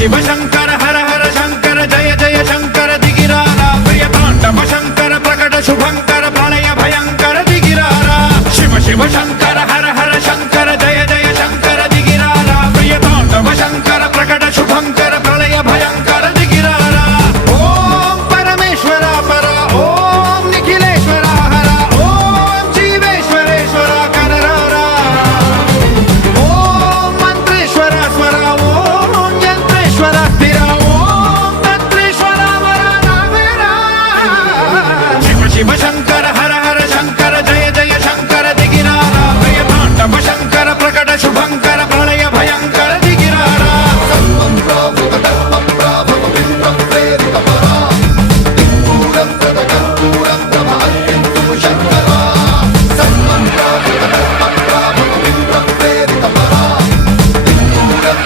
शिव शंकर हर हर शंकर जय जय शंकर दिगिरारा प्रिय तांडव शंकर प्रकट शुभंकर प्रलय भयंकर दिगिरारा शिव शिव शंकर